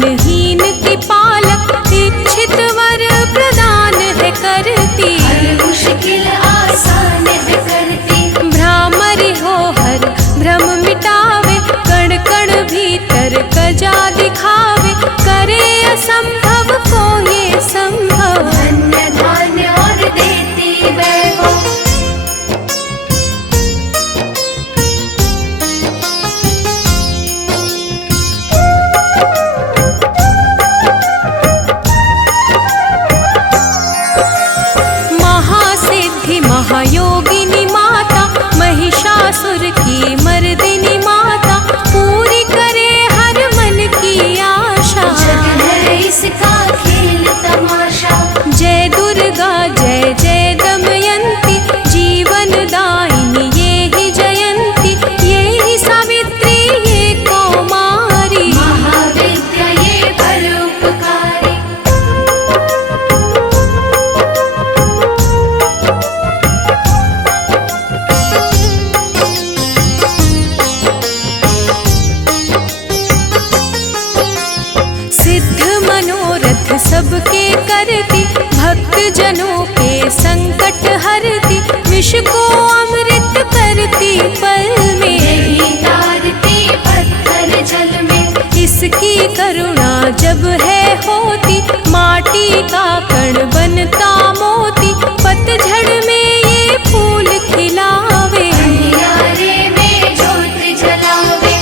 धनहीन की पालक, इच्छित वर प्रदान है करती। हर मुश्किल आसान है करती। भ्रामरी हो हर भ्रम मिटावे, कण कण भीतर कजा दिखावे, करे असंभव को ये संभव। धन्य धान्य और देती वैभव। महासिद्धि महायोगिनी माता, महिषासुर की मर्दिनी माता, पूरी करे हर मन की आशा। जग है इसका खेल तमाशा। जय दुर्गा जय जय दमयंती, जीवन दायिनी ये ही जयंती, ये ही सावित्री ये कौमारी। महाविद्या ये परोपकारी। सिद्ध मनोरथ सबके करती, भक्त जनों के संकट हरती, विष को अमृत करती पल में। यही तारती पत्थर जल में। इसकी करुणा जब है होती, माटी का कण बनता मोती, पतझड़ में ये फूल खिलावे। अंधियारे में ज्योत जलावे।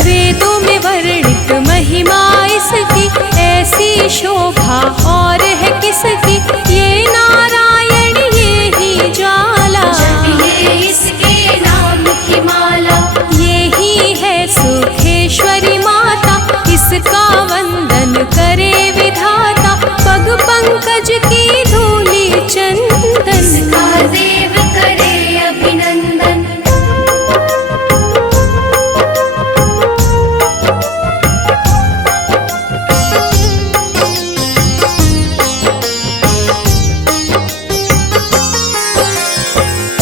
वेदों में वर्णित महिमा इसकी, ऐसी शोभा और है किसकी, ये नारायण ये ही ज्वाला। जपिए इसके नाम की माला। ये ही है सुखेश्वरी माता, इसका वंदन करे विधाता, पग पंकज की धूली चंदन। इसका देव करे अभिनंदन।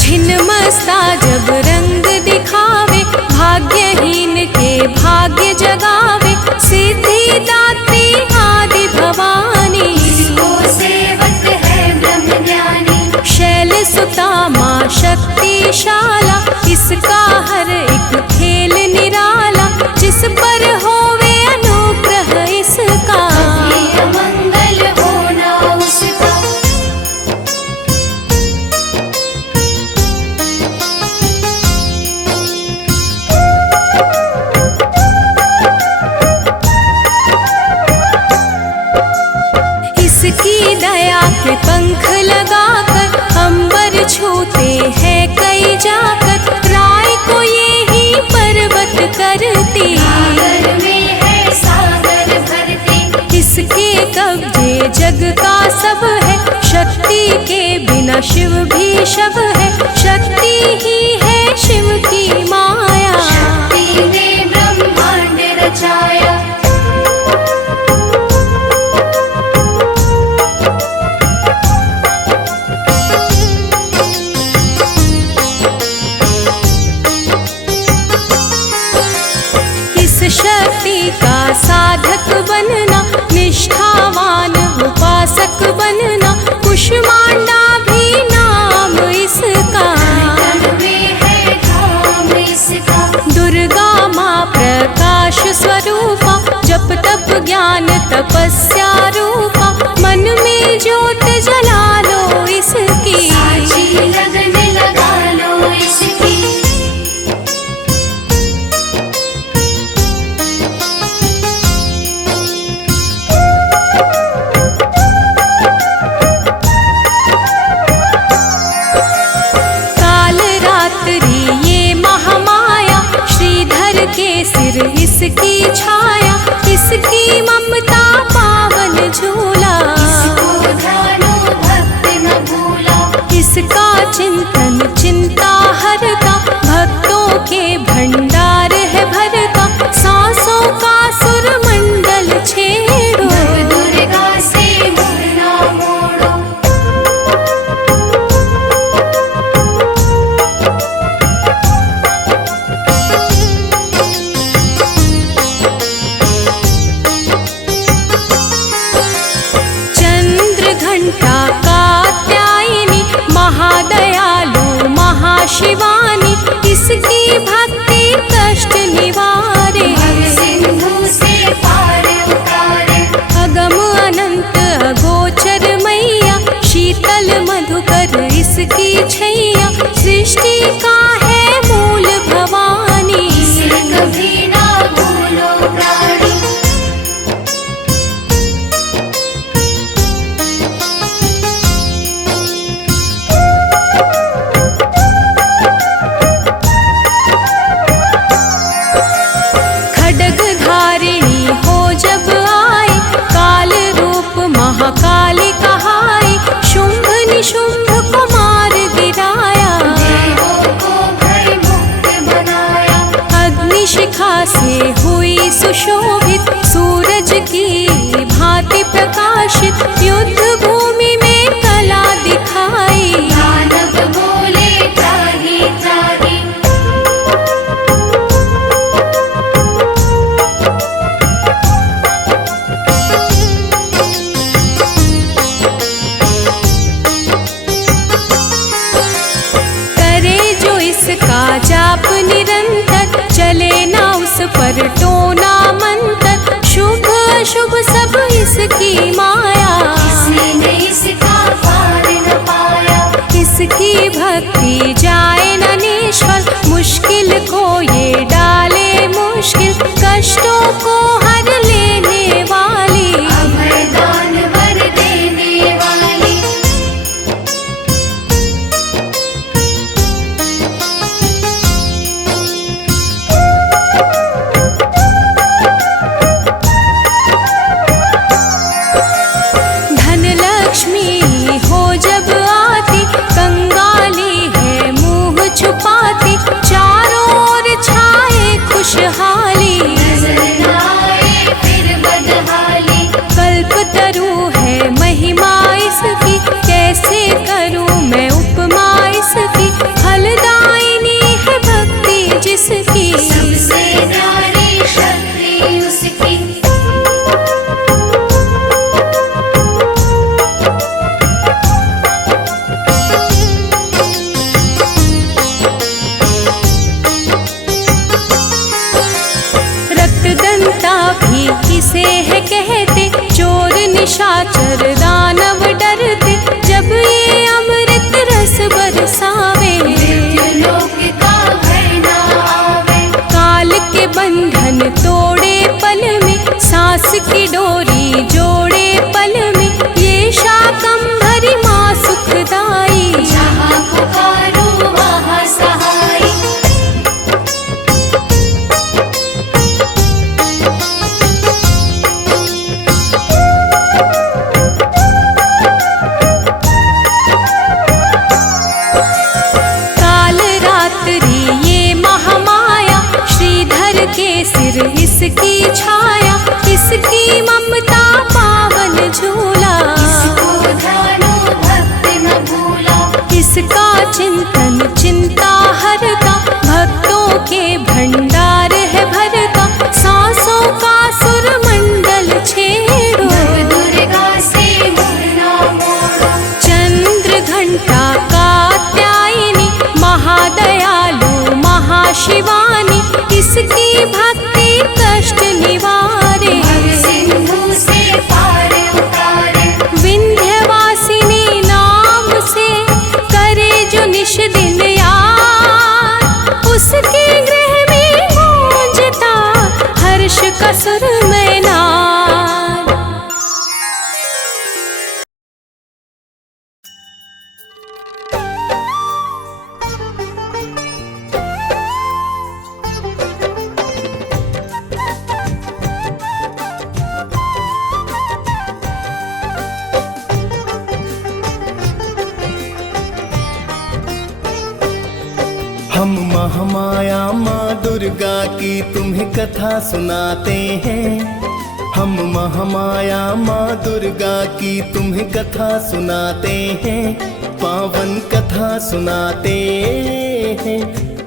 छिन्नमस्ता जब रंग दिखावे, भाग्यहीन के भाग्य जगावे, सिद्धि दात्री आदि भवानी। इसको सेवक है ब्रह्म ज्ञानी। शैल सुता माँ शक्तिशाला, इसका हर एक खेल निराला, जिस पर होवे अनुग्रह इसका। ये मंगल होना उसका। इसकी दया के पंख लगाकर, अंबर छूते हैं कई जाकर, राय को ये ही पर्वत करती। सागर में है सागर भरती। इसके कब्जे जग का सब है, शक्ति के बिना शिव भी शव है, शक्ति ही है शिव की माया। शक्ति ने ब्रह्मांड रचाया। इस शक्ति का साधक बनना, निष्ठावान उपासक बनना, कुष्मांडा भी नाम इसका। तन में है धाम इसका। दुर्गा माँ प्रकाश स्वरूपा, जप तप ज्ञान तपस्या रूपा, मन में ज्योत जला लो इसकी। साची लगन लगा लो इसकी। काल रात्रि ये महामाया, श्रीधर के सिर इसकी छाया, इसकी ममता पावन झूला। इसको ध्यानो भक्त न भूला। इसका चिंतन चिंता हरता, भक्तों के भंडार है भरता, सांसों का सुर मंडल छेड़ो। नव दुर्गा से खड्ग धारिणी हो जब आई, काल रूप महाकाली कहाई। शुंभ निशुंभ को मार गिराया, देवों को भय मुक्त बनाया। अग्निशिखा से हुई सुशोभित, सूरज की भांति प्रकाशित। युद्ध भूमि में कला दिखाई, दानव बोले त्राहि त्राहि। करे जो इसका जाप निरंतर, चले ना उस पर टोना मंतर। शुभ अशुभ सब इसकी माया, किसी ने इसका पार न पाया। इसकी भक्ति जाए न निष्फल। मुश्किल को ये डाले मुश्किल, कष्टों को हर लेने वाली। अभय दान वर देने वाली। धन लक्ष्मी हो जब आती, कंगाली है मुंह छुपाती। चारों ओर छाए खुशहाली, नजर न आए फिर बदहाली। कल्पतरु है महिमा इसकी, कैसे करूं मैं उपमा इसकी। फलदायिनी है भक्ति जिसकी, सबसे न्यारी शक्ति उसकी। रक्तदंता भी किसे है कहते, चोर निशाचर दानव डरते। जब ये अमृत रस बरसावे, मृत्युलोक का भय न आवे। काल के बंधन तोड़े पल में, सांस की डोरी जोड़े पल में। ये शाकंभरी माँ सुखदाई, जहाँ पुकारो वहाँ सहाय। काल रात्रि ये महामाया, श्रीधर के सिर इसकी छाया। इसकी ममता पावन झूला, इसको ध्यानो भक्त न भूला। इसका चिंतन चिंता हरता, भक्तों के भंडार है भरता। सांसों का सुर मंडल छेड़ो, नव दुर्गा से मुड़ना मोड़ो। चंद्र घंटा कात्यायनी, महादयालु महाशिवानी। इसकी भक्ति कष्ट निवारे, भव सिंधु से पार उतारे। विंध्यवासिनी नाम से करे जो निश दिन याद। उसके गृह में गूंजता हर्ष का सुर में नाद। हम महामाया माँ दुर्गा की तुम्हें कथा सुनाते हैं। हम महामाया माँ दुर्गा की तुम्हें कथा सुनाते हैं। पावन कथा सुनाते हैं।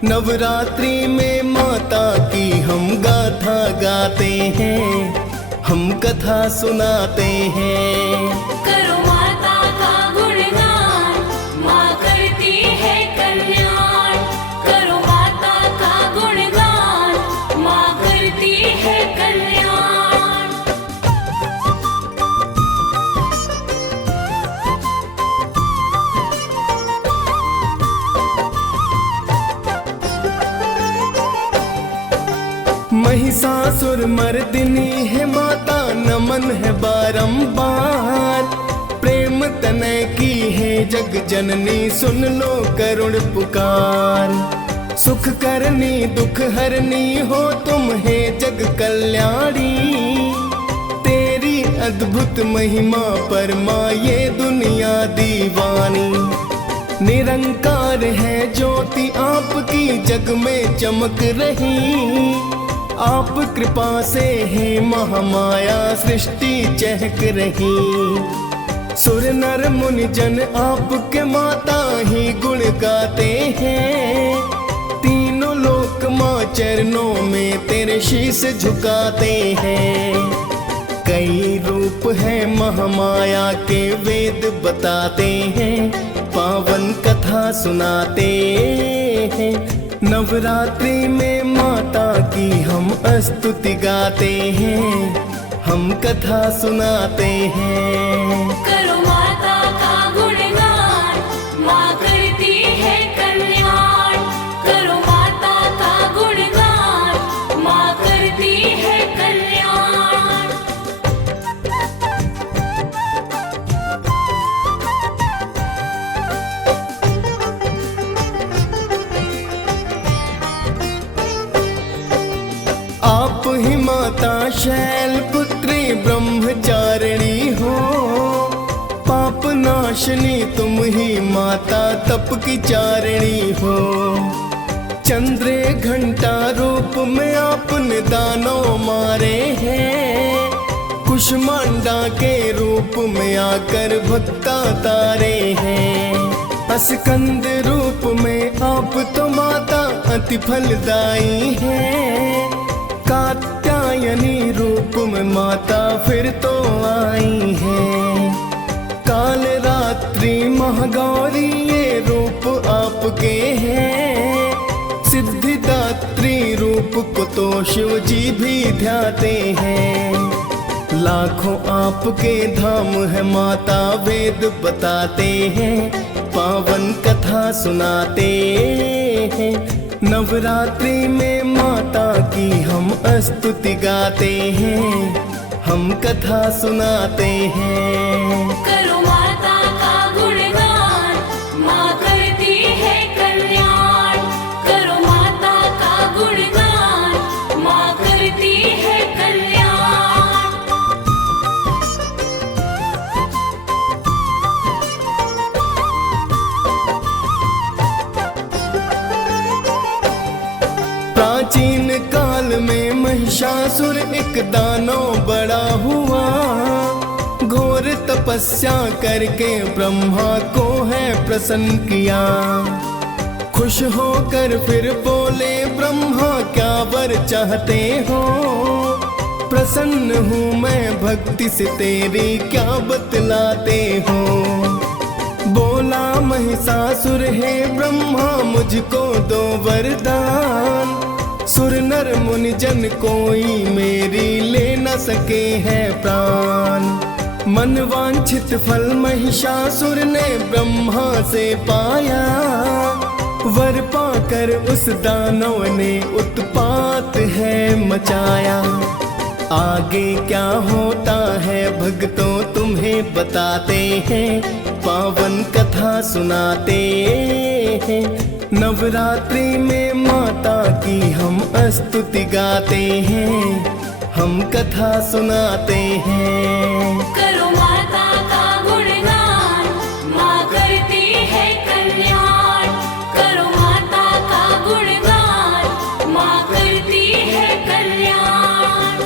नवरात्रि में माता की हम गाथा गाते हैं। हम कथा सुनाते हैं। करो माता का गुणगान, माँ करती है कल्याण। करो माता का गुणगान, माँ करती है कल्याण। महिषासुर मर्दिनी है माता, नमन है बारंबार। प्रेम तनय की है जग जननी, सुन लो करुण पुकार। सुख करनी दुख हरनी हो तुम है जग कल्याणी। तेरी अद्भुत महिमा पर माँ ये दुनिया दीवानी। निरंकार है ज्योति आपकी जग में चमक रही। आप कृपा से है महामाया सृष्टि चहक रही। सुर नर मुनि जन आपके माता ही गुण गाते हैं। तीनों लोक माँ चरणों में तेरे शीश झुकाते हैं। कई रूप है महामाया के वेद बताते हैं। पावन कथा सुनाते हैं। नवरात्रि में माता की हम स्तुति गाते हैं। हम कथा सुनाते हैं। करो माता का गुणगान, माँ करती है कल्याण। करो माता का गुणगान, माँ करती है कल्याण। आप ही माता शैलपुत्री ब्रह्मचारिणी हो। पाप नाशनी तुम ही माता तप की चारिणी हो। चंद्रे घंटा रूप में आपने दानव मारे हैं। कुष्मांडा के रूप में आकर भक्ता तारे हैं। स्कंद रूप में आप तो माता अति फलदायी है। कात्यायनी रूप में माता फिर तो आई है। काल रात्रि महागौरी ये रूप आपके हैं। सिद्धिदात्री रूप को तो शिव जी भी ध्याते हैं। लाखों आपके धाम है माता वेद बताते हैं। पावन कथा सुनाते हैं। नवरात्रि में माता की हम स्तुति गाते हैं। हम कथा सुनाते हैं। करो माता का गुणगान, माँ करती है कल्याण। करो माता का गुणगान, माँ करती है कल्याण। प्राचीन काल में महिषासुर एक दानव बड़ा हुआ। घोर तपस्या करके ब्रह्मा को है प्रसन्न किया। खुश होकर फिर बोले ब्रह्मा क्या वर चाहते हो। प्रसन्न हूँ मैं भक्ति से तेरी क्या बतलाते हो। बोला महिषासुर है ब्रह्मा मुझको दो वरदान। सुर नर मुनि जन कोई मेरी ले न सके है प्राण। मन वांछित फल महिषासुर ने ब्रह्मा से पाया। वर पाकर उस दानव ने उत्पात है मचाया। आगे क्या होता है भक्तों तुम्हें बताते हैं। पावन कथा सुनाते हैं। नवरात्रि में माता की हम स्तुति गाते हैं। हम कथा सुनाते हैं। करो माता का गुणगान, माँ करती है कल्याण। करो माता का गुणगान, माँ करती है कल्याण।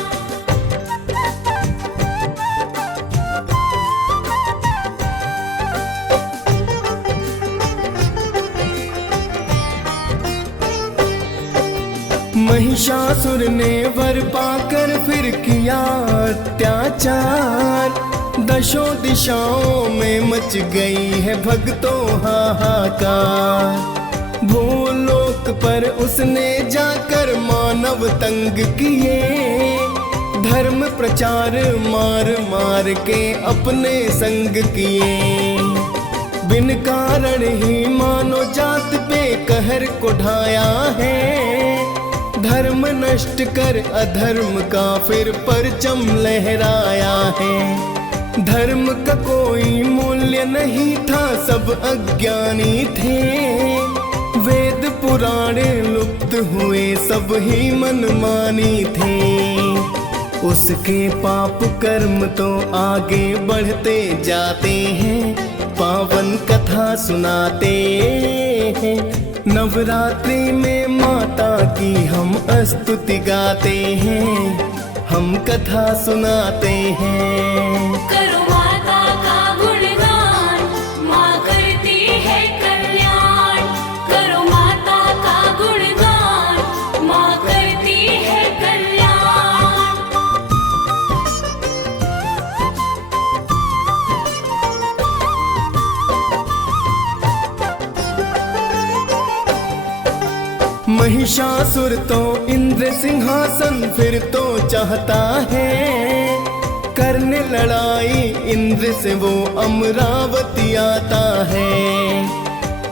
महिषासुर ने वर पाकर फिर किया अत्याचार। दशों दिशाओं में मच गई है भक्तों हाहाकार। भूलोक पर उसने जाकर मानव तंग किए। धर्म प्रचार मार मार के अपने संग किए। बिन कारण ही मानो जात पे कहर को ढाया है। धर्म नष्ट कर अधर्म का फिर परचम लहराया है। धर्म का कोई मूल्य नहीं था सब अज्ञानी थे। वेद पुराण लुप्त हुए सब ही मनमानी थे। उसके पाप कर्म तो आगे बढ़ते जाते हैं, पावन कथा सुनाते हैं। नवरात्रि में माता की हम स्तुति गाते हैं, हम कथा सुनाते हैं। करो माता का गुणगान, माँ करती है कल्याण। करो माता का गुणगान, माँ करती है कल्याण। महिषासुर तो इंद्र सिंहासन फिर तो चाहता है, करने लड़ाई इंद्र से वो अमरावती आता है।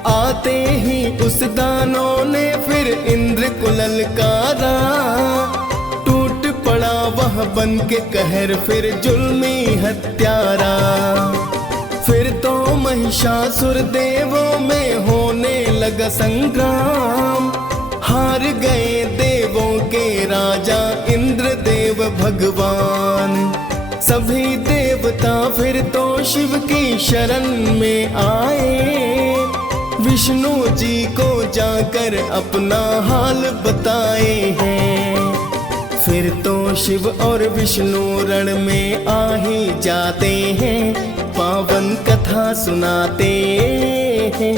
आते ही उस दानों ने फिर इंद्र को ललकारा, टूट पड़ा वह बन के कहर फिर जुल्मी हत्यारा। फिर तो महिषासुर देवों में होने लगा संग्राम, हार गए देवों के राजा इंद्रदेव भगवान। सभी देवता फिर तो शिव की शरण में आए, विष्णु जी को जाकर अपना हाल बताए हैं। फिर तो शिव और विष्णु रण में आ ही जाते हैं, पावन कथा सुनाते हैं।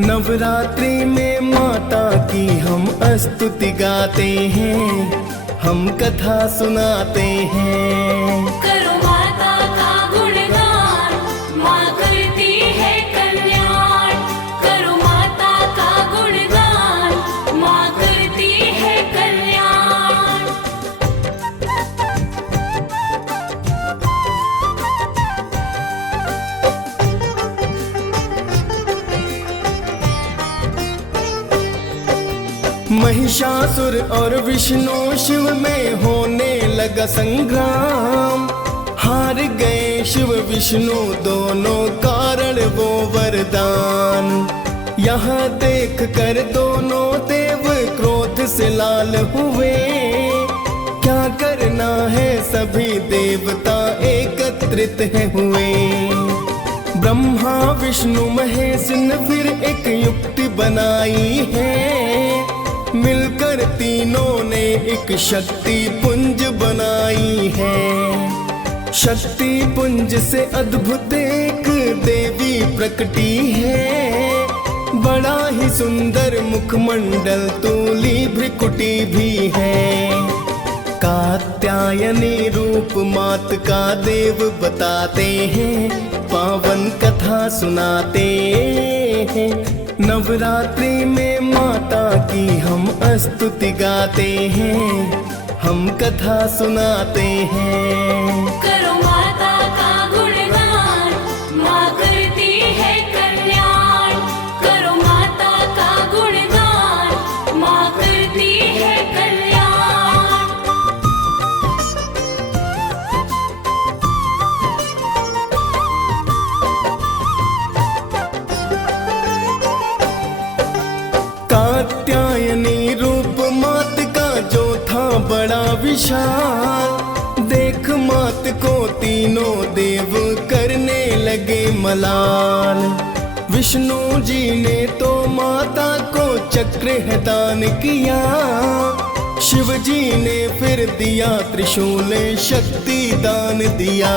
नवरात्रि में माता की हम स्तुति गाते हैं, हम कथा सुनाते हैं। करो माता का गुणगान, माँ करती है कल्याण। करो माता का गुणगान, माँ करती है कल्याण। महिषासुर और विष्णु शिव में होने लगा संग्राम, हार गए शिव विष्णु दोनों कारण वो वरदान। यहाँ देख कर दोनों देव क्रोध से लाल हुए, क्या करना है सभी देवता एकत्रित है हुए। ब्रह्मा विष्णु महेश ने फिर एक युक्ति बनाई है, मिलकर तीनों ने एक शक्ति पुंज बनाई है। शक्ति पुंज से अद्भुत एक देवी प्रकटी है, बड़ा ही सुंदर मुखमंडल तूली भ्रिकुटी भी है। कात्यायनी रूप मात का देव बताते हैं, पावन कथा सुनाते हैं। नवरात्रि में माता की हम स्तुति गाते हैं, हम कथा सुनाते हैं। करो माता का गुणगान, माँ करती है कल्याण। करो माता का गुणगान, माँ करती है कल्याण। कात्यायनी रूप मात का जो था बड़ा विशाल, देख मात को तीनों देव करने लगे मलाल। विष्णु जी ने तो माता को चक्र है दान किया, शिव जी ने फिर दिया त्रिशूल शक्ति दान दिया।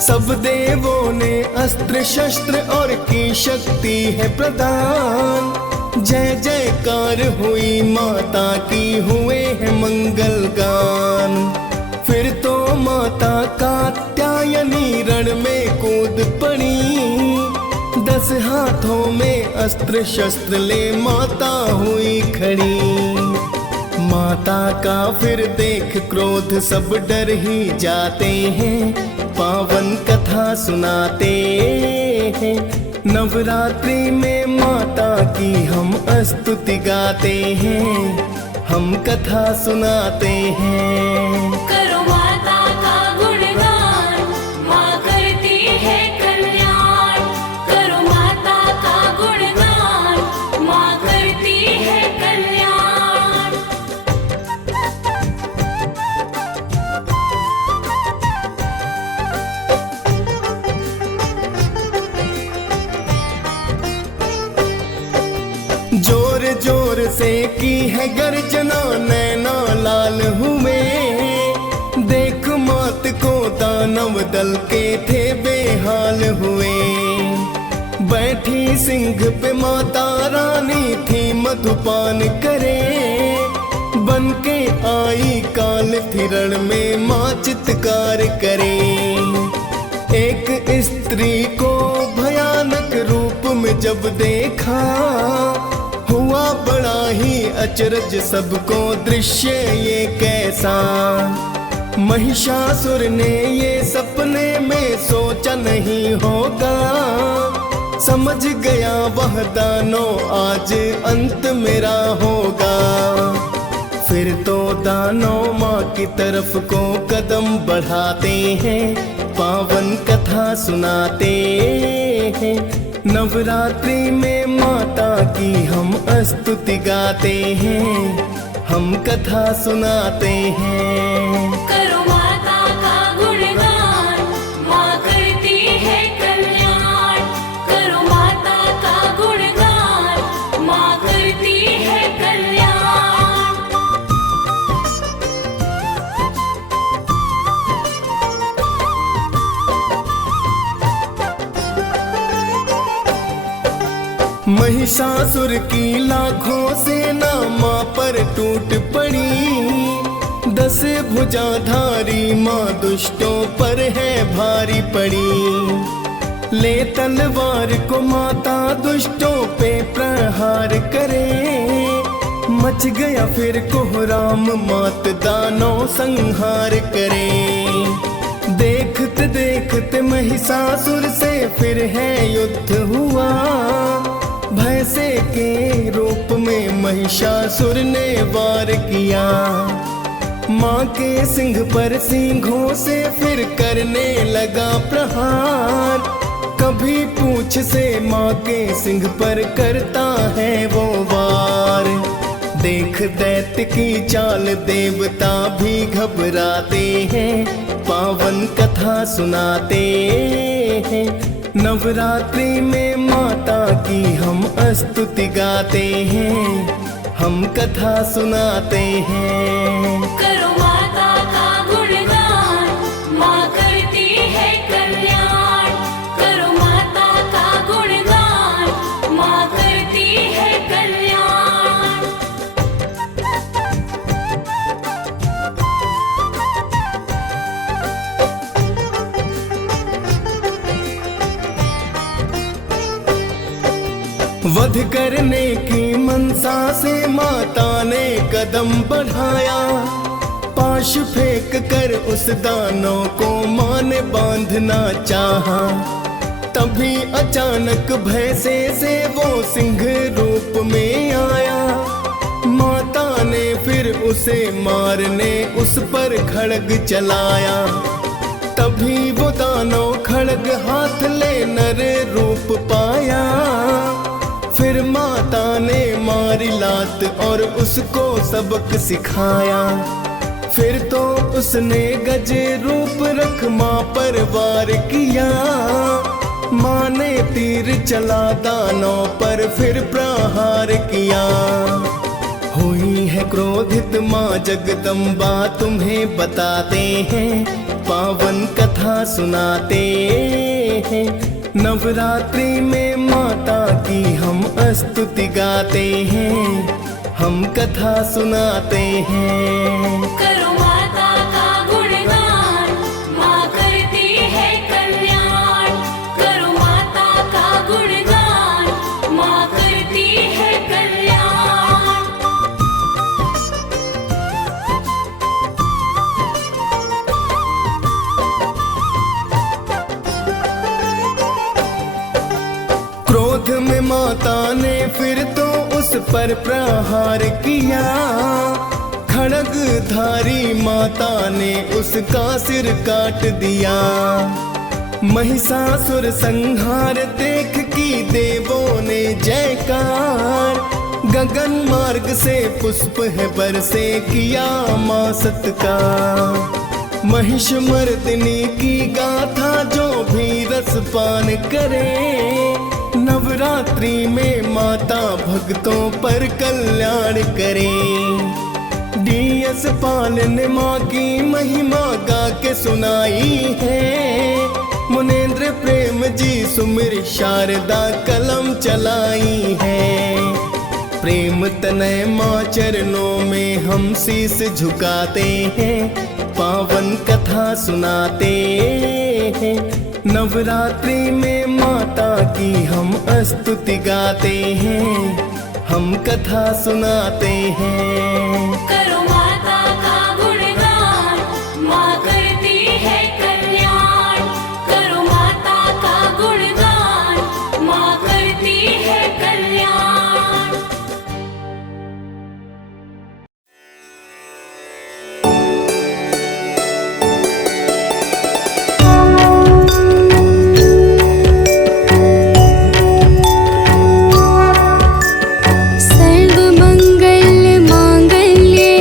सब देवों ने अस्त्र शस्त्र और की शक्ति है प्रदान, जय जयकार हुई माता की हुए हैं मंगल गान। फिर तो माता कात्यायनी रण में कूद पड़ी, 10 हाथों में अस्त्र शस्त्र ले माता हुई खड़ी। माता का फिर देख क्रोध सब डर ही जाते हैं, पावन कथा सुनाते हैं। नवरात्रि में माता की हम स्तुति गाते हैं, हम कथा सुनाते हैं। करो माता का गुणगान, माँ करती है कल्याण। करो माता का गुणगान, माँ करती है कल्याण। से की है गर्जना, नैना लाल हुए। देख मात को दानव दल के थे बेहाल हुए। बैठी सिंह पे माता रानी थी मधुपान करे। बन के आई काल थी रण में माँ चित्कार करे। एक स्त्री को भयानक रूप में जब देखा, हुआ बड़ा ही अचरज सबको दृश्य ये कैसा। महिषासुर ने ये सपने में सोचा नहीं होगा, समझ गया वह दानव आज अंत मेरा होगा। फिर तो दानव माँ की तरफ को कदम बढ़ाते हैं, पावन कथा सुनाते हैं। नवरात्रि में माता की हम स्तुति गाते हैं, हम कथा सुनाते हैं। करो माता का गुणगान, माँ करती है कल्याण। करो माता का गुणगान, माँ करती है कल्याण। महिषासुर की लाखों सेना माँ पर टूट पड़ी। 10 भुजाधारी माँ दुष्टों पर है भारी पड़ी। ले तलवार को माता दुष्टों पे प्रहार करे। मच गया फिर कोहराम, मात दानव संहार करे। देखते देखते महिषासुर से फिर है युद्ध हुआ। भैंसे के रूप में महिषासुर ने वार किया। माँ के सिंह पर सिंहों से फिर करने लगा प्रहार। कभी पूंछ से माँ के सिंह पर करता है वो वार। देख दैत्य की चाल देवता भी घबराते हैं, पावन कथा सुनाते हैं। नवरात्रि में माता की हम स्तुति गाते हैं, हम कथा सुनाते हैं। करो माता का गुणगान, माँ करती है कल्याण। करो माता का गुणगान, माँ करती है कल्याण। वध करने की मनसा से माता ने कदम बढ़ाया। पाश फेंक कर उस दानव को माँ ने बांधना चाहा। तभी अचानक भैंसे से वो सिंह रूप में आया। माता ने फिर उसे मारने उस पर खड्ग चलाया। तभी वो दानव खड्ग हाथ ले नर रूप पाया। फिर माता ने मारी लात और उसको सबक सिखाया। फिर तो उसने गज रूप रख माँ पर वार किया। माँ ने तीर चला दानव पर फिर प्रहार किया। हुई है क्रोधित माँ जगदम्बा तुम्हें बताते हैं, पावन कथा सुनाते हैं। नवरात्रि में माता की हम स्तुति गाते हैं, हम कथा सुनाते हैं। करो माता का गुणगान, माँ करती है कल्याण। करो माता का गुणगान, माँ करती है कल्याण। क्रोध में माता ने फिर तो उस पर प्रहार किया। खड्गधारी माता ने उसका सिर काट दिया। महिषासुर संहार देख की देवों ने जयकार। गगन मार्ग से पुष्प है बरसे किया माँ सत्कार। महिष मर्दिनी की गाथा जो भी रसपान करे, नवरात्रि में माता भक्तों पर कल्याण करें। डीएस पाल ने माँ की महिमा गा के सुनाई है। मुनेंद्र प्रेम जी सुमिर शारदा कलम चलाई है। प्रेम तनय माँ चरणों में हम शीस झुकाते हैं, पावन कथा सुनाते हैं। नवरात्रि में माता की हम स्तुति गाते हैं, हम कथा सुनाते हैं। करो माता का गुणगान, माँ करती है कल्याण। करो माता का गुणगान, माँ करती है कल्याण। सर्वमंगल मांगल्ये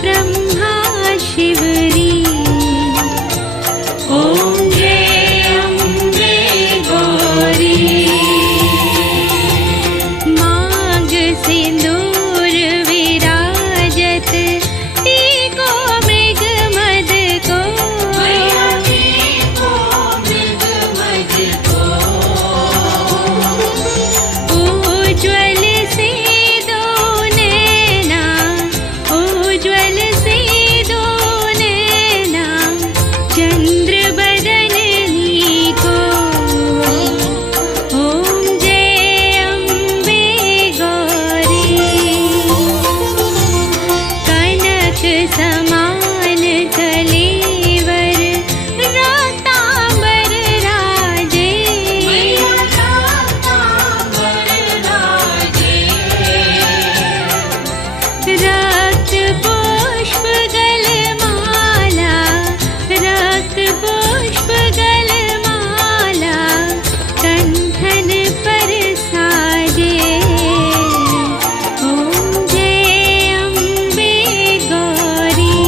ब्रह्मा शिवरी। ॐ जय अम्बे गौरी। मांग सिंदूर विराजत टीको मृग मद को। उज्ज्वल से दो नैना, उज्ज्वल से दो नैना, चंद्र बदननी को। ॐ जय अम्बे गौरी। कनक समान कलेवर रातांबर राजे। रक्त पुष्प गलमाला, रक्त पुष्प गलमाला, कंठन पर साजे। ॐ जय अम्बे गौरी।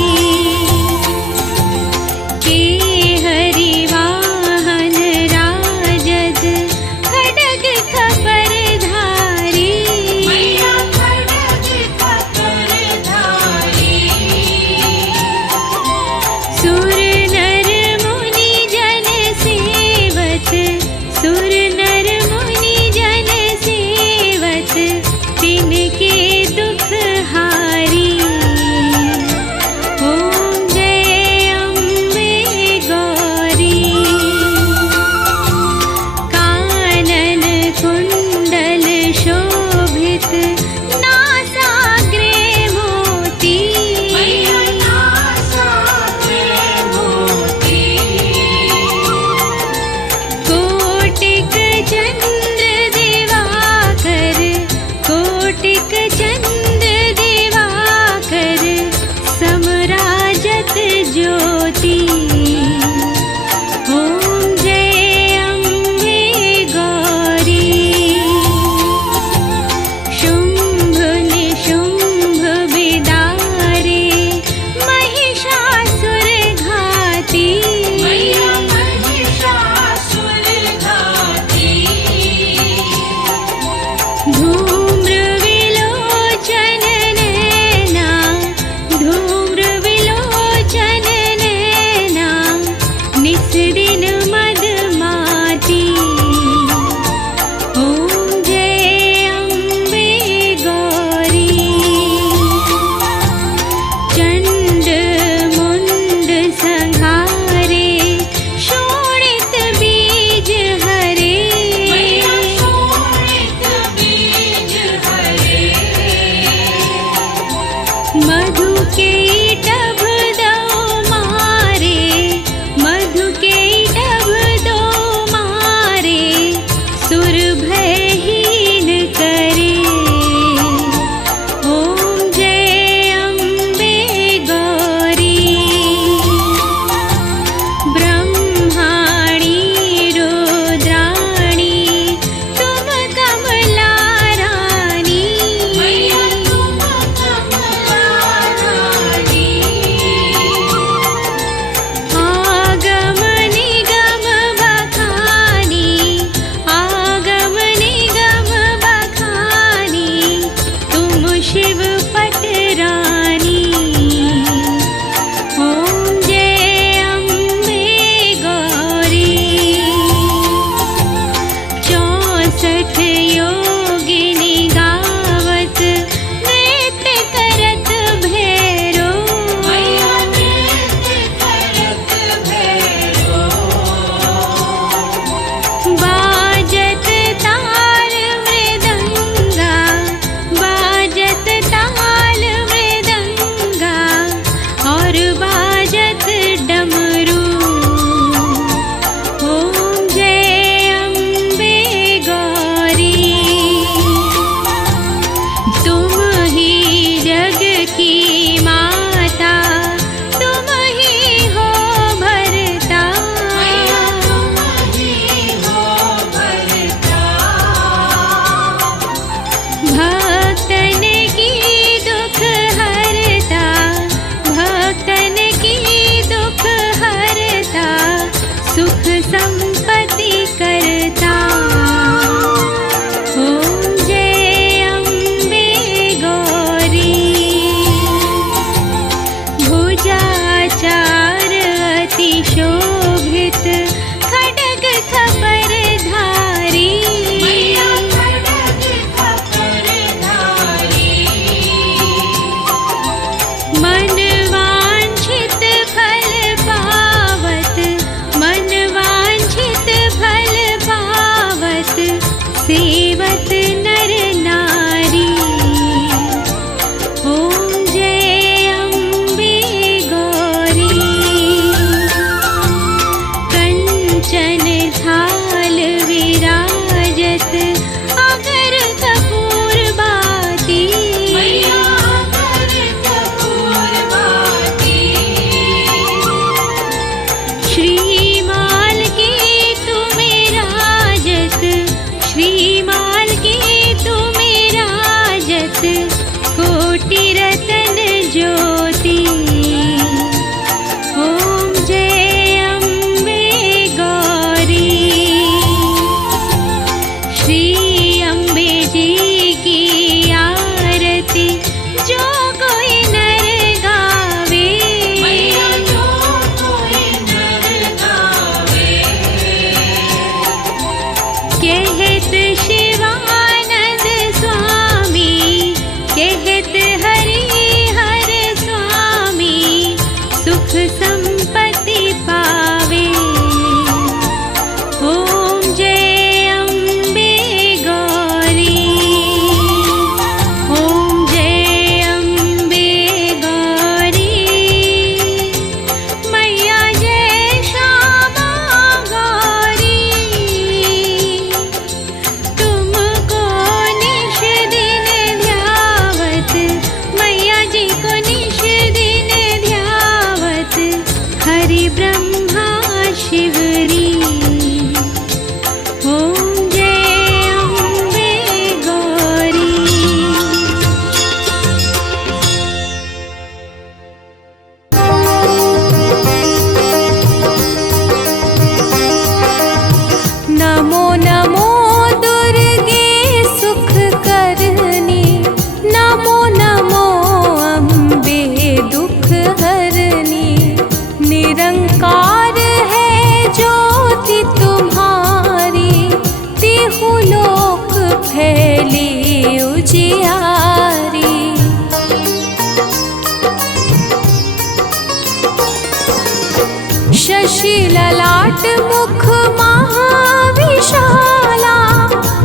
शशि ललाट मुख महाविशाला,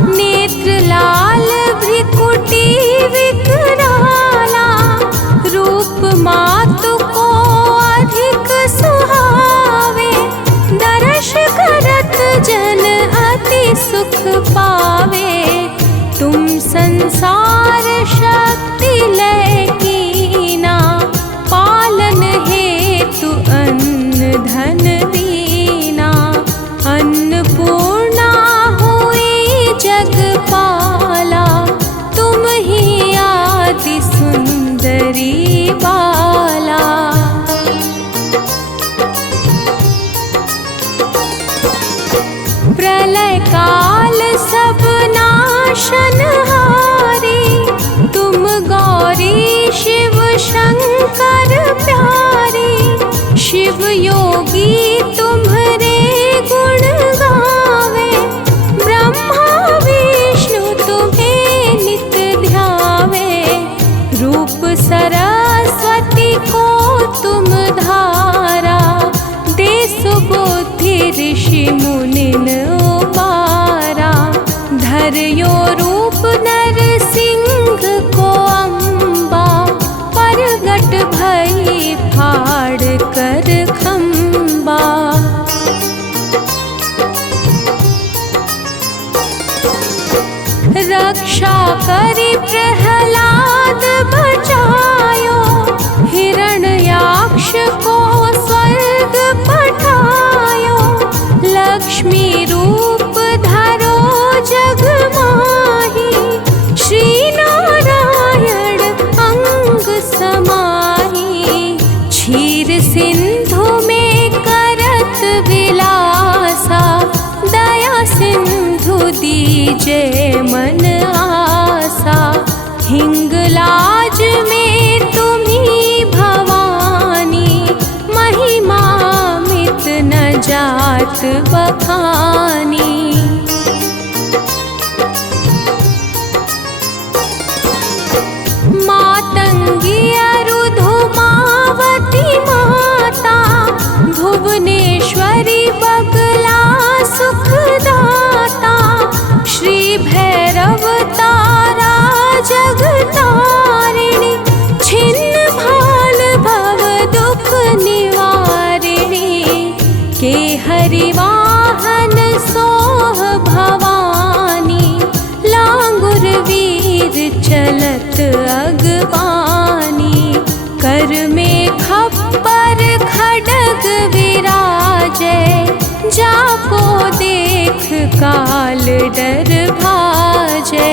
नेत्र लाल भ्रिकुटी विकराला, रूप मातु को अधिक सुहावे, दर्श करत जन अति सुख पावे। तुम संसार शक्ति लय कीना, पालन हेतु अन्न धन दीना। अन्नपूर्णा हुई जगपाला, तुम ही आदि सुंदरी बाला। प्रलय काल सब नाशनहारी, तुम गौरी शिव शंकर प्यारी। शिव योगी तुम्हारे गुण गावे, ब्रह्मा विष्णु तुम्हें नित ध्यावे। रूप सरस्वती को तुम धारा, दे सुबुद्धि ऋषि मुनिन उपारा। धर्यो रूप नरसिंह को अम्बा, परगट भई फाड़ कर खम्बा। रक्षा करी प्रहलाद बचायो, हिरण्याक्ष को स्वर्ग पठायो। लक्ष्मी रूप धरो जग माही, श्री नारायण अंग समाही। क्षीर सिंधु में करत विलासा, दया सिंधु दीजे मन आसा। हिंगलाज में तुम्ही भवानी, महिमा मित न जात बखानी। मातंगी अरुधुमावती माता, भुवनेश्वरी बगला सुखदाता। श्री भैरव तारा जगतारिणी, छिन्न भाल भव दुख निवारिणी। के हरिवाहन सोह भवानी, लांगुर वीर चलत अगवानी। कर में खप्पर खड्ग विराजे, जाको देख काल डर भाजे।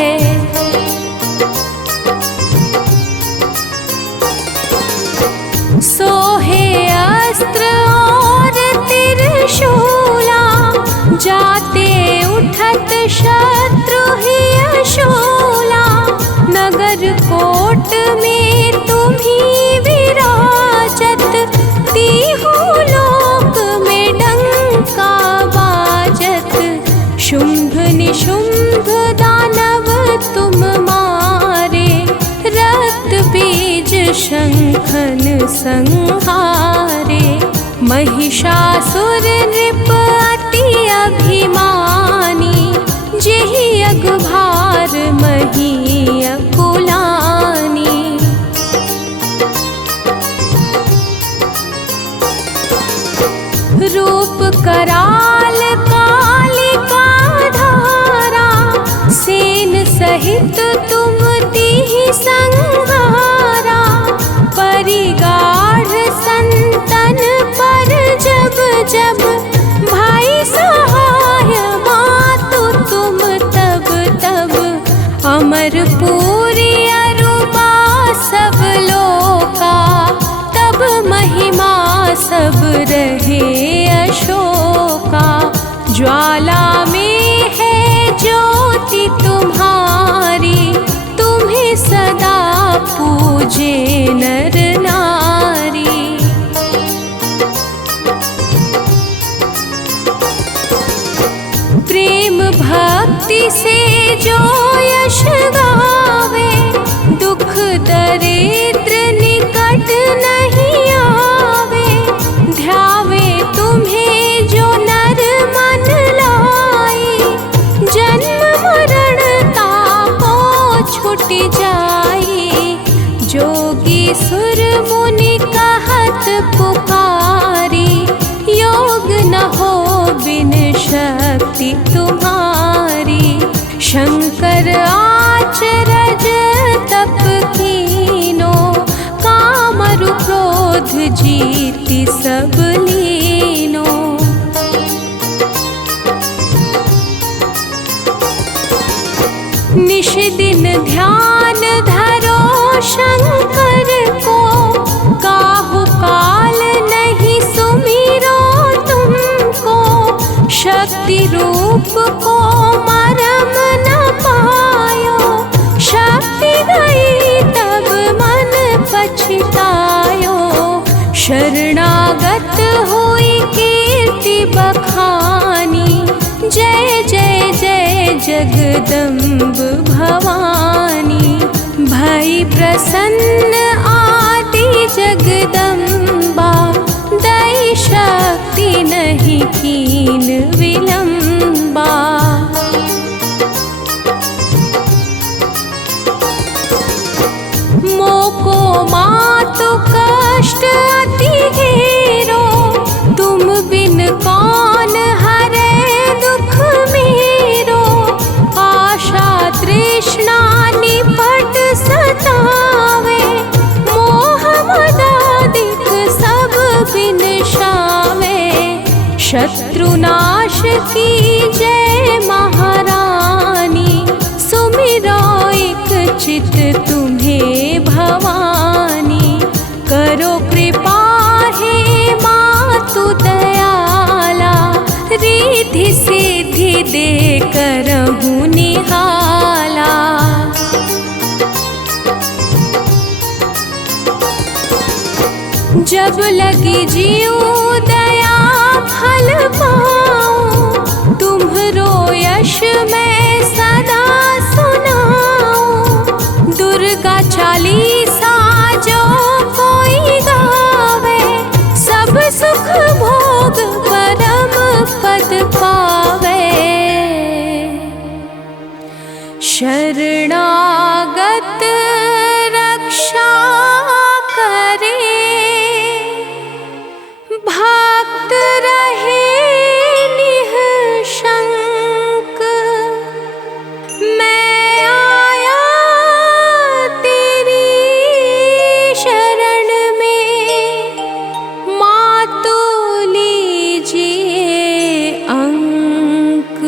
सोहे अस्त्र और त्रिशूला, जाते उठत शत्रु ही अशूला। नगर कोट में तुम्ही विराजत, तीहू लोक में डंका बाजत। शुंभ निशुंभ दानव तुम मारे, रक्त बीज शंखन संहारे। महिषासुर नृप अति अभिमानी, जेहि अगभार मही अकुलानी। रूप कराल कालिका धारा, सेन सहित तुम तिहि संहारा। परिगाढ़ संतन पर जब जब, भाई सहाय मातु तुम तब तब। अमरपुरी अरुपा सब लोका, तब महिमा सब रहे अशोका। ज्वाला में है ज्योति तुम्हारी, तुम्हें सदा पूजे नर नारी। प्रेम भक्ति से जो यश गावे, दुख दरिद्र निकट नहीं आवे। ध्यावे तुम्हें पुकारी, योग न हो बिन शक्ति तुम्हारी। शंकर आचरज तप कीनो, कामरु क्रोध जीति सब लीनो। निश दिन ध्यान धरो शंकर को, काहू काल नहीं सुमिरो तुमको। शक्ति रूप को मरम न पायो, शक्ति गई तब मन पछतायो। शरणागत हुई कीर्ति बखानी, जय जय जय जगदम्ब भवानी। भई प्रसन्न आदि जगदम्बा, दई शक्ति नहीं कीन विलंबा। मोको मातु कष्ट अति घेरो, तुम बिन कौन हरे दुख मेरो। आशा तृष्णा निपट सतावे, मोह मदादिक सब बिनशावे। शत्रुनाश की जय महारानी, सुमिरो एक चित तुम्हें भवानी। करो कृपा हे मातु दयाला, रिद्धि सिद्धि दे करहूँ निहाला। जब लगी जीव दया फल पाऊं, तुम्हरो यश मैं सदा सुनाऊं। दुर्गा चालीसा जो कोई गावे, सब सुख भोग परम पद पावे। शरणागत रक्षा करे, भक्त रहे निःशंक। मैं आया तेरी शरण में, मातु लीजिए अंक।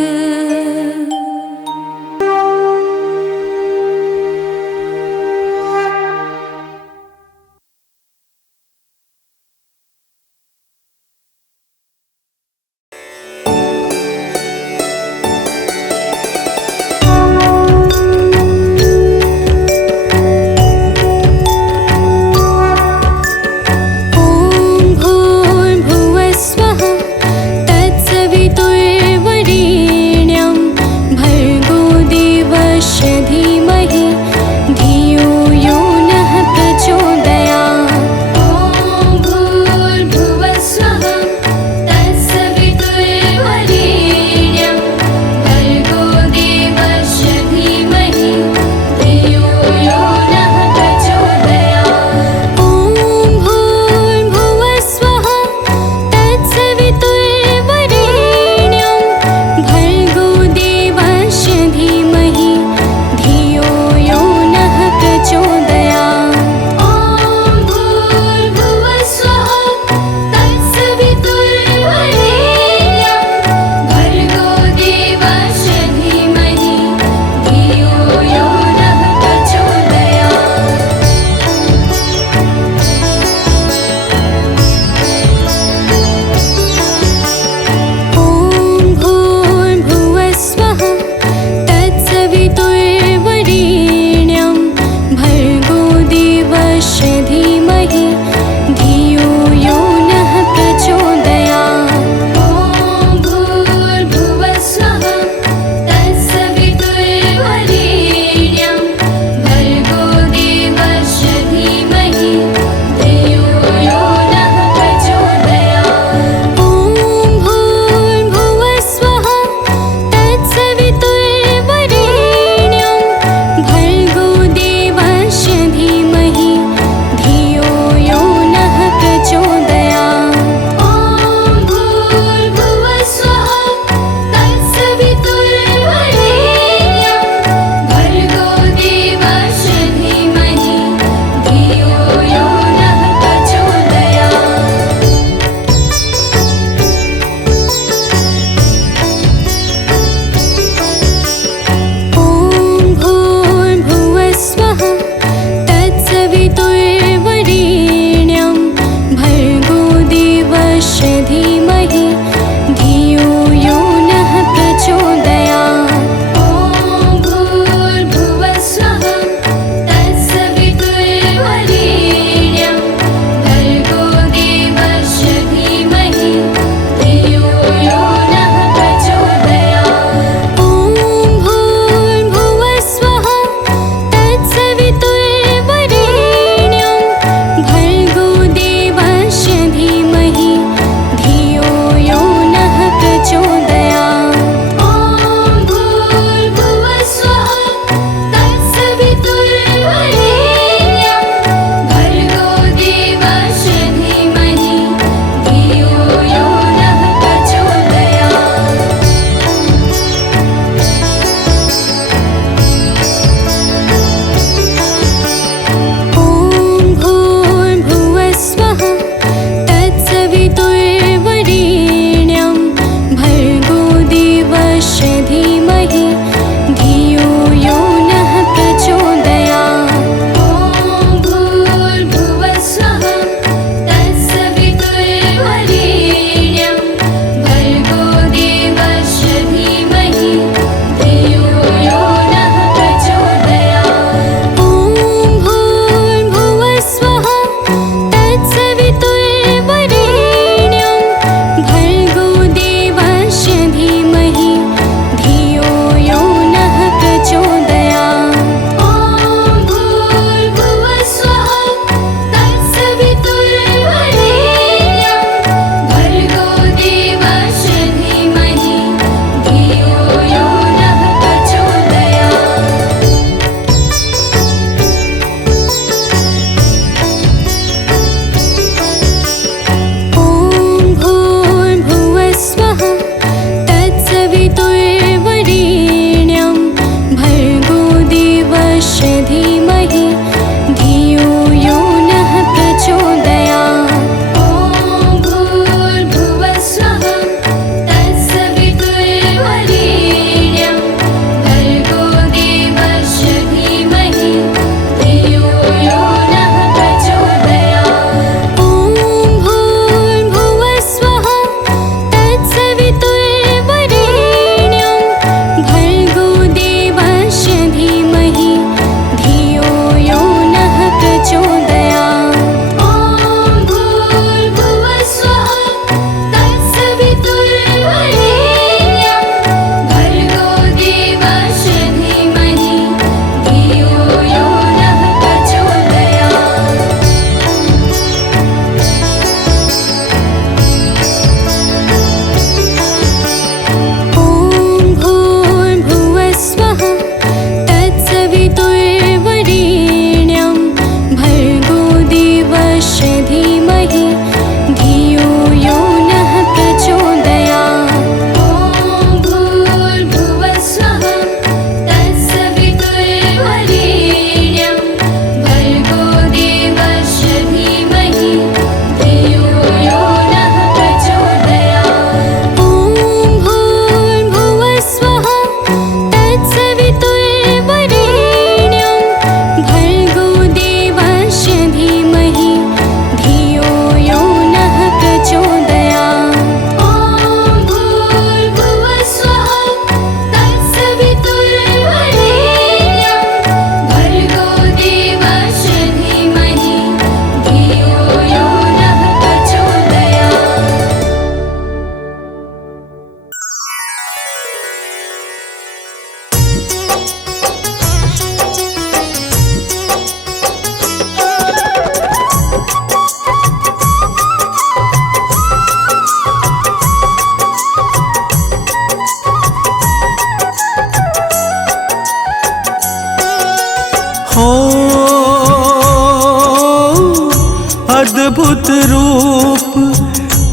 अद्भुत रूप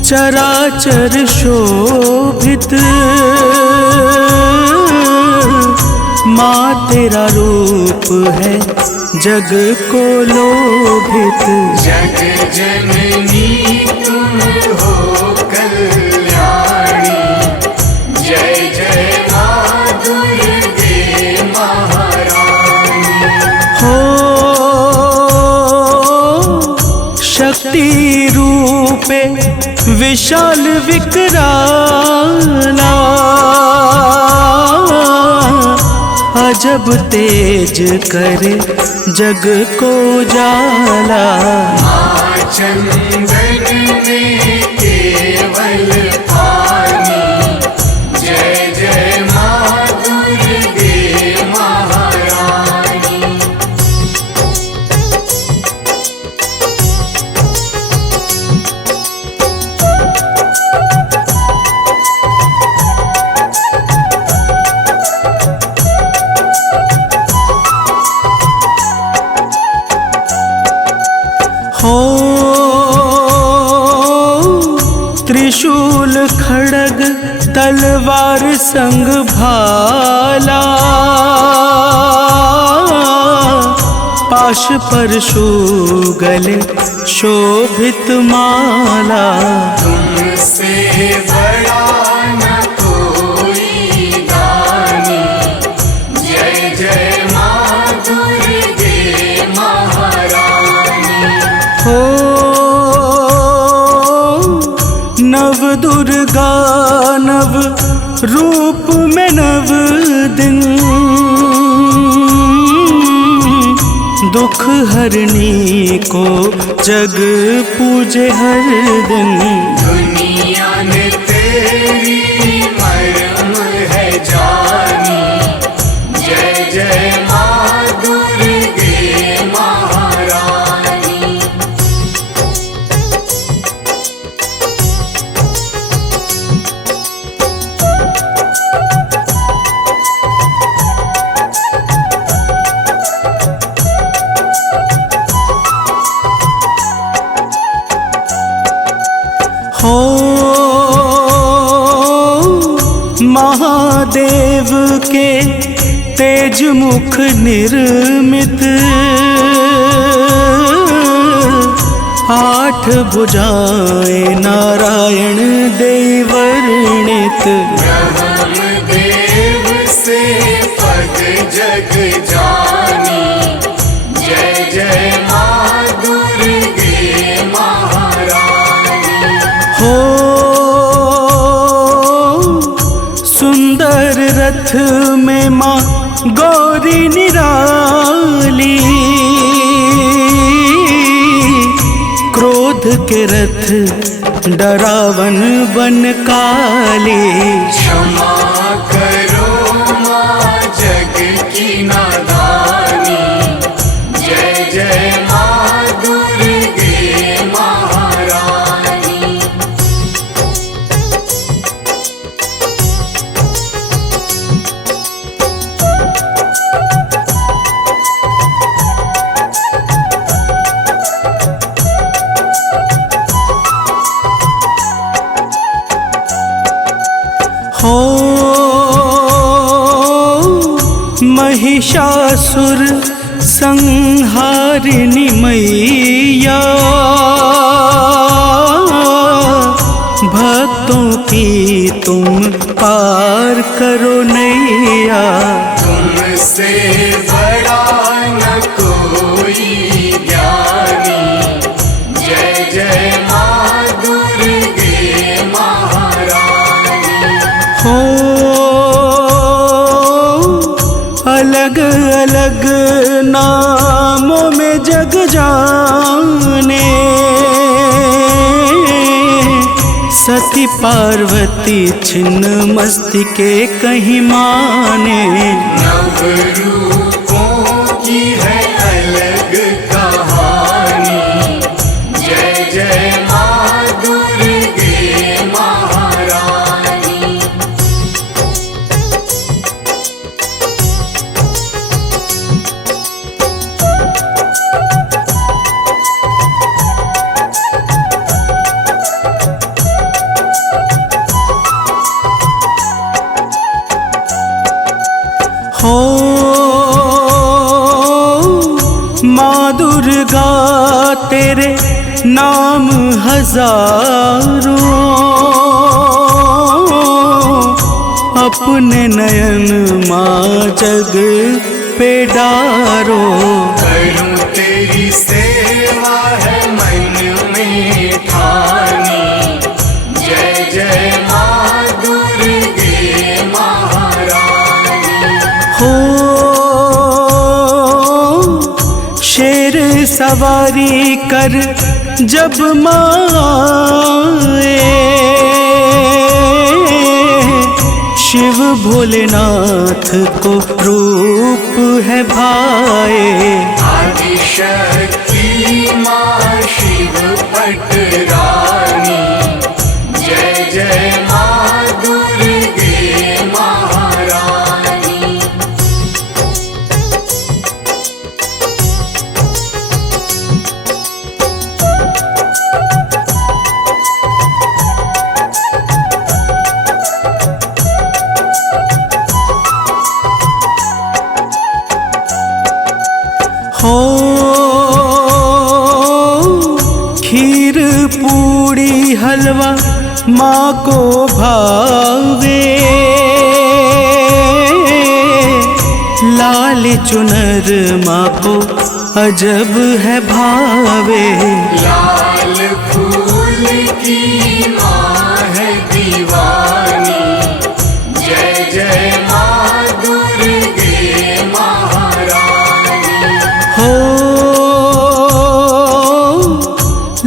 चराचर शोभित, माँ तेरा रूप है जग को लोभित। जग जननी तुम हो कल्याणी, जय जय माँ दुर्गे महारानी। हो शक्ति रूपे विशाल विकराला, अजब तेज करे जग को जाला। माँ चंदन में केवल पानी, जय जय माँ दुर्गे महारानी। हो त्रिशूल खड्ग तलवार संग भाला, पाश परशु गले शोभित माला। तुमसे बड़ा न कोई दानी, जय जय माँ दुर्गे महारानी। हो नव दुर्गा नव रूप में नव दिन, दुख हरनी को जग पूजे हर दिन। दुनिया ने तेरी मर्म है जानी, जय जय माँ दुर्गे महारानी। हो महादेव के तेज मुख निर्मित, आठ भुजाएं नारायण देव वर्णित। ब्रह्मदेव से पद जग जानी, जय जय माँ दुर्गे महारानी। हो सुंदर रथ में माँ गौरी निराली, क्रोध के रथ डरावन बन काली। क्षमा करो माँ जग की नादानी, जय जय माँ दुर्गे महारानी। हो महिषासुर संहारिणी मैया, भक्तों की तुम पार करो नैया। तुमसे बड़ा न कोई ज्ञानी, जय जय माँ दुर्गे महारानी। हो अलग अलग नामों में जग जाने, सती पार्वती छिन्न मस्तिके कहीं माने। नव रूपों की है अलग कहानी, जय जय माँ दुर्गे महारानी। दुर्गा तेरे नाम हजारों, अपने नयन माँ जग पे डारो। करूं तेरी सेवा है मन में ठानी, जय जय माँ दुर्गे महारानी। हो शेर सवारी कर जब माए, शिव भोलेनाथ को रूप है भाए। आदि शक्ति माँ शिव पटरानी, जय जय माँ दुर्गे महारानी। हो खीर पूड़ी हलवा माँ को भावे, लाल चुनर माँ को अजब है भावे। लाल फूल की माँ है दीवानी, जय जय माँ दुर्गे महारानी। हो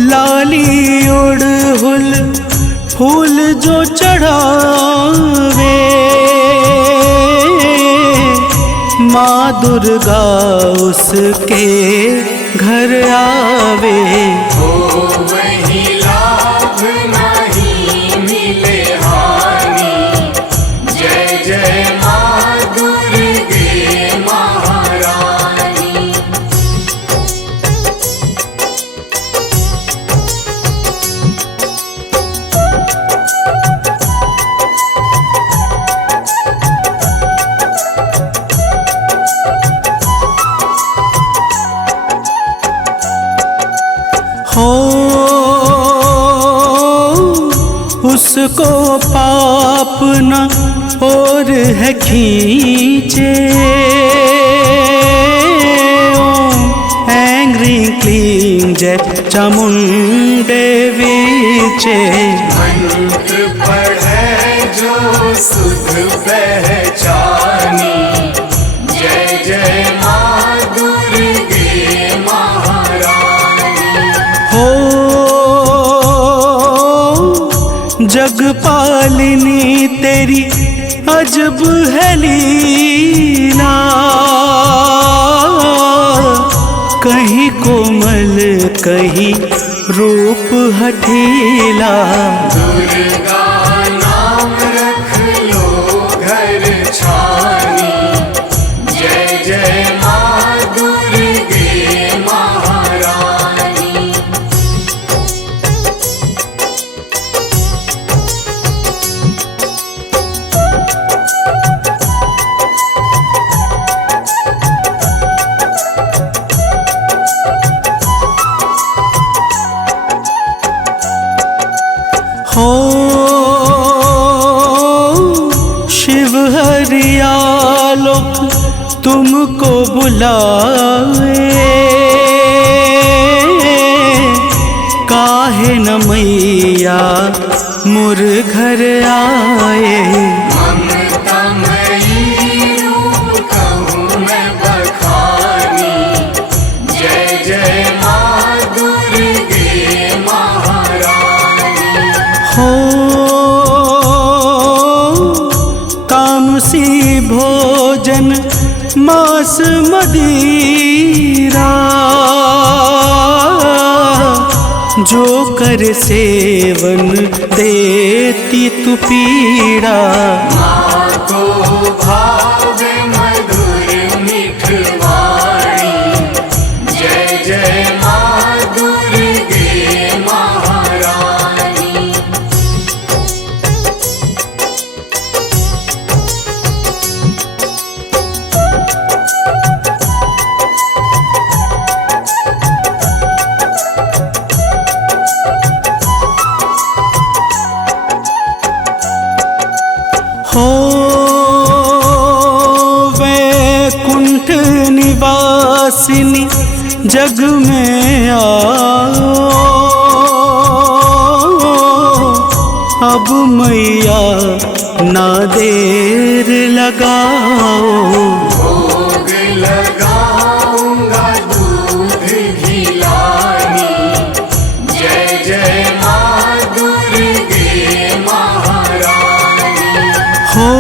लाली उड़हुल फूल जो चढ़ावे, माँ दुर्गा उसके घर आवे। हो वही लाभ नहीं मिले हानि, जय जय माँ दुर्गे महारानी। हो उसको पाप न और है खींचे, एंग्री क्लीन जय चामुंडे वीचे। मंत्र पढ़े जो सुध पहचानी, जय जय माँ दुर्गे महारानी। हो जगपालिनी तेरी अजब है लीला, कहीं कोमल कहीं रूप हठीला। दुर्गा नाम रख लो घर छानी, जय जय माँ दुर्गे महारानी। हो शिव हरियालोक तुमको बुलाए, काहे न मैया मुर घर आए। ममता मयी रूप कहूँ मैं बखानी, जय जय माँ दुर्गे महारानी। हो तामसी भोजन मांस मदिरा, जो कर सेवन देती तू पीड़ा। माँ को भावे मधुर मिठवाणी, जय जय माँ दुर्गे महारानी। वासिनी जग में आओ, अब मैया ना देर लगाओ। भोग लगाऊंगा दूध घिलानी, जय जय माँ दुर्गे महारानी। हो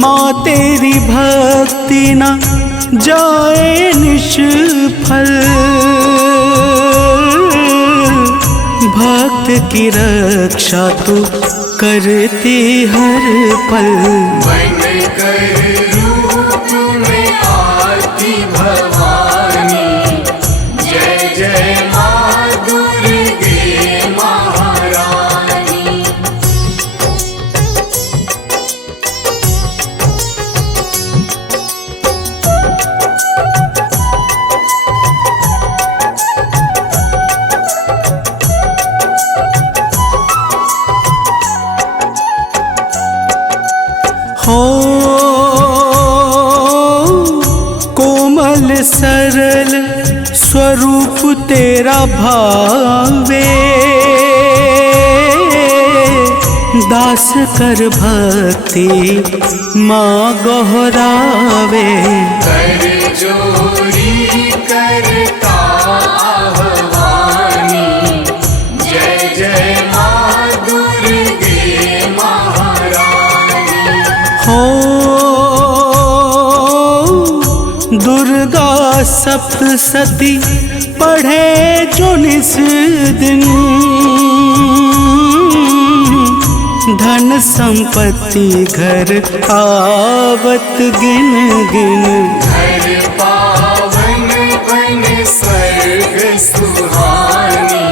माँ तेरी भक्ति न जाए निष्फल, भक्त की रक्षा तू करती हर पल। बन कर रूप में आती भवानी, जय जय माँ दुर्गे महारानी। हो कोमल सरल स्वरूप तेरा भावे, दास कर भक्ति माँ गहरावे। कर जोरी करता आह्वानी, जय जय माँ दुर्गे महारानी। हो दुर्गा सप्तशती पढ़े जो निस दिन, धन संपत्ति घर आवत गिन गिन। घर पावन बन स्वर्ग सुहानी,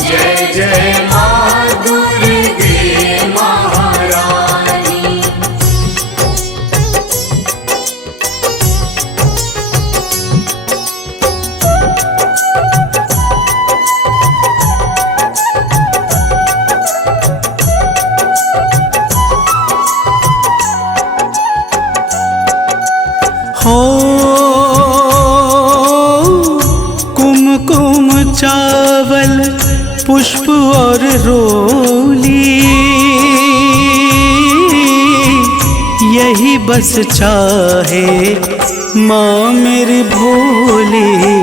जय जय माँ दुर्गे महारानी। हो कुमकुम चावल पुष्प और रोली, यही बस चाहे माँ मेरी भोली।